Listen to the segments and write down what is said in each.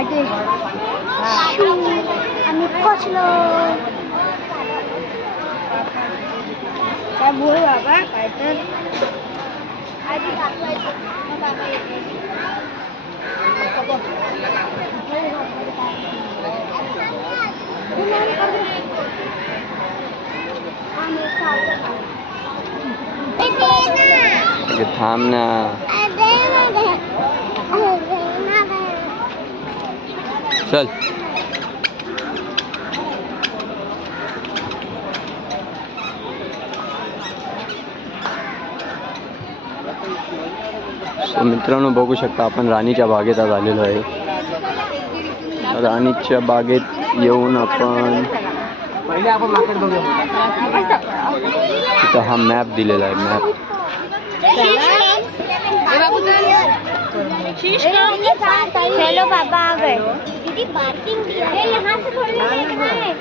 Birthday আমি কচল বল বাবা কাইটার Cái tham nè चल। So, मित्रांनो बघू शकता आपण राणीच्या बागेत आज आलेलो आहे. राणीच्या बागेत येऊन आपण पहिले आपण माकड बघूया तिथं हा मॅप दिलेला आहे मॅप हेलो पापा आ गए. दीदी पार्किंग भी है। यहाँ से थोड़ी है।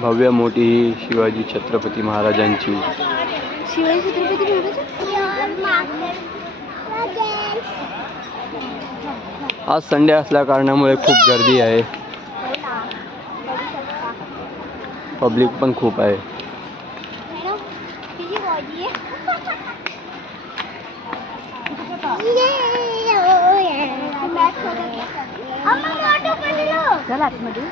भव्य मोठी ही शिवाजी छत्रपती महाराजांची। शिवाजी छत्रपती आज संडे असल्या कारणामुळे खूप गर्दी आहे. पब्लिक पण खूप आहे. चल आतमध्ये.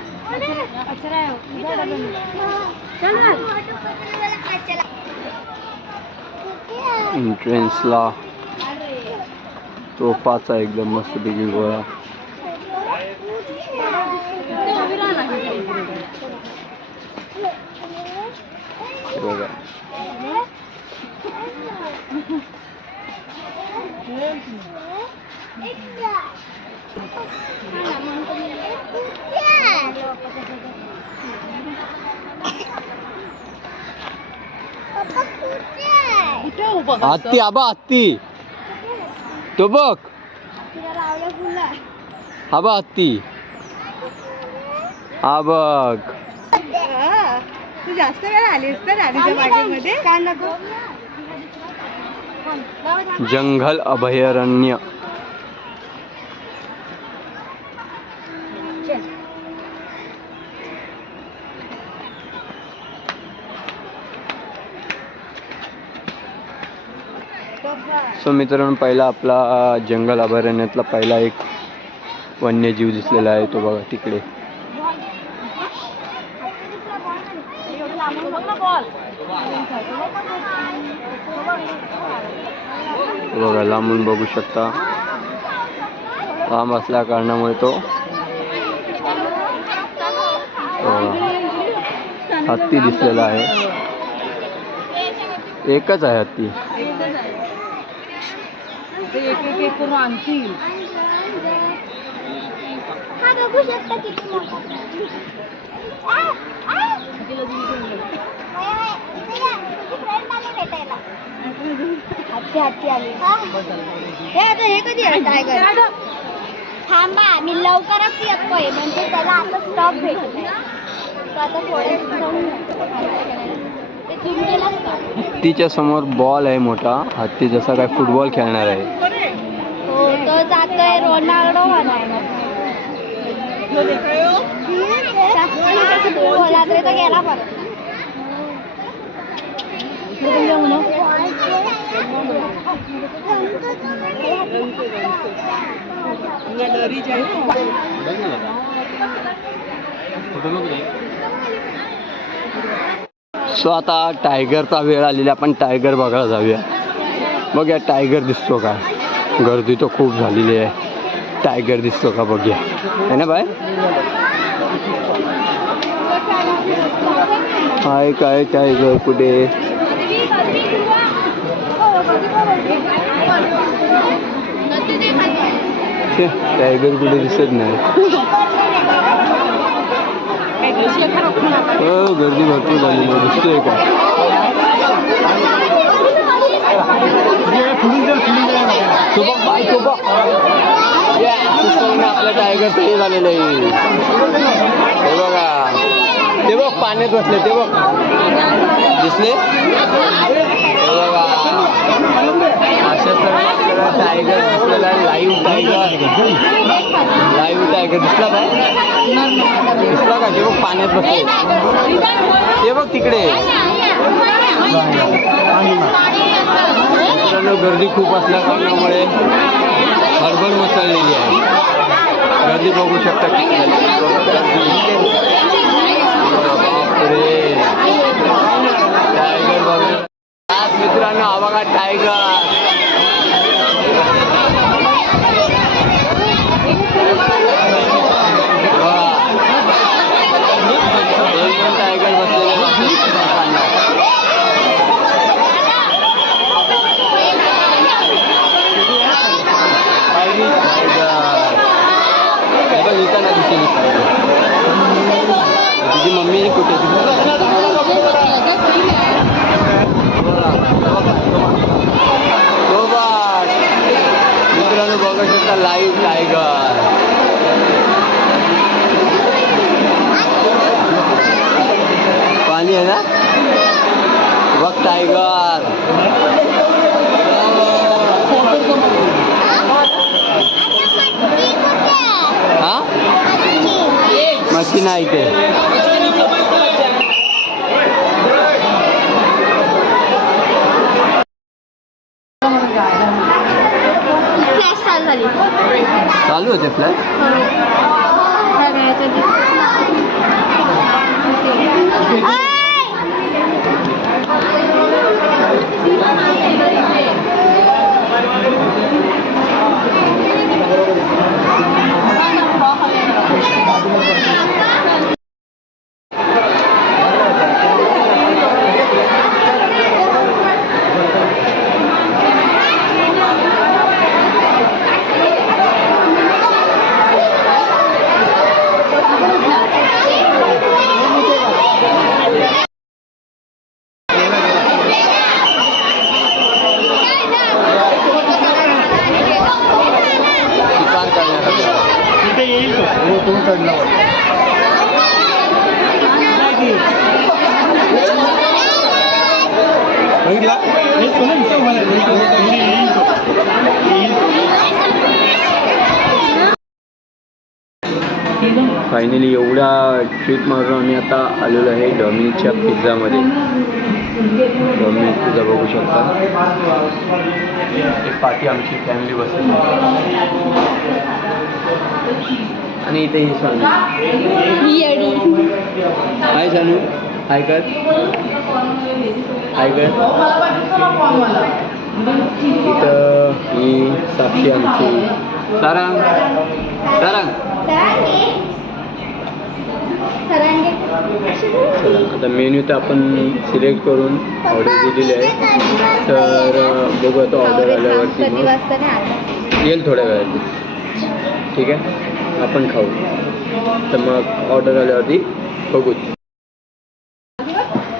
एंट्रन्सला तोफाचा एकदम मस्त मस्तपैकी गोळा. हे बघा. हत्ती आबा हत्ती तो बघ हा हत्ती हा बघ तू जास्त वेळ आलीस तर राणीच्या बागेमध्ये जंगल अभयारण्य. सो मित्रांनो पहिला आपला जंगल अभयारण्यातला पहिला एक वन्यजीव दिसलेला आहे तो बघा तिकडे. बघा लांबून बघू शकता. लांब असल्या कारणामुळे तो हत्ती दिसलेला आहे. एकच आहे हत्ती. एक एक करून आणतील हा बघू शकता किती मोठा आ, आ. हत्ती हत्ती आली हे आता हे कधी टायगर थांबा मी लवकरच येतोय म्हणजे त्याला आता स्टॉप भेटत तो आता थोडे जाऊन ते झूम हत्तीच्या समोर बॉल आहे मोठा. हत्ती जसा काय फुटबॉल खेळणार आहे. सो आता टाइगर का वे आन टाइगर बढ़ा जाऊ बगे टाइगर दिखो का गर्दी तो खूब है टायगर दिसतो का बघूया. है ना बाय हाय काय टायगर कुठे? टायगर कुठे दिसत नाही. हो गर्दी भरपूर आहे दिसतोय का? आपलं टायगर हे झालेलं आहे. हे बघा. ते बघ पाण्यात बसले ते बघ. दिसले? हे बघा. अशा सर्व आपल्याला टायगर दिसलेला आहे. लाईव्ह टायगर लाईव्ह टायगर दिसला काय दिसला का? ते बघ पाण्यात बसले. ते बघ तिकडे. गर्दी खूप असल्या कारणामुळे हडबड मचळलेली आहे. गर्दी बघू शकता बापरे. टायगर बघा. मित्रांनो हा बघा tiger. येताना दिसेल तुझी मम्मी कुठे सोबत मित्रांनो बघू शकता लाईव्ह टायगर पाणी आहे ना बघ टायगर मच्छी नाही ते फ्लॅश चालू झाली चालू होते फ्लॅट शिकार फायनली एवढा ट्रिप मारून आम्ही आता आलेलो आहे डॉमिनच्या पिझ्झामध्ये डॉमिनोज पिझ्झा बघू शकता. एक पाठी आमची फॅमिली बसलेली आहे. आणि इथे ही सांगू हाय सानू. हाय कर हाय कर इथं ही साक्षी आमची. सारंग. सारंग. चला आता मेन्यू तर आपण सिलेक्ट करून ऑर्डर दिलेली आहे. तर बघू आता ऑर्डर आल्यावरती मग. येईल थोड्या वेळात ठीक आहे? आपण खाऊ. तर मग ऑर्डर आल्यावरती बघू.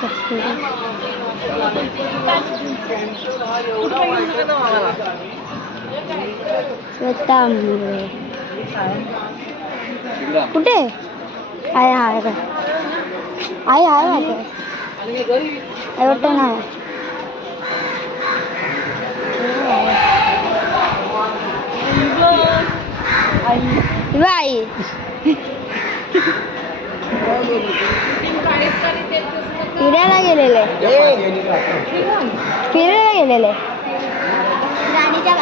चष्मा. श्वेता मुरे. कुठे आहे आहे का आई आहे माझ्या आई वाटतं नाही इवा आई फिरायला गेलेले. फिरायला गेलेले. राणीच्या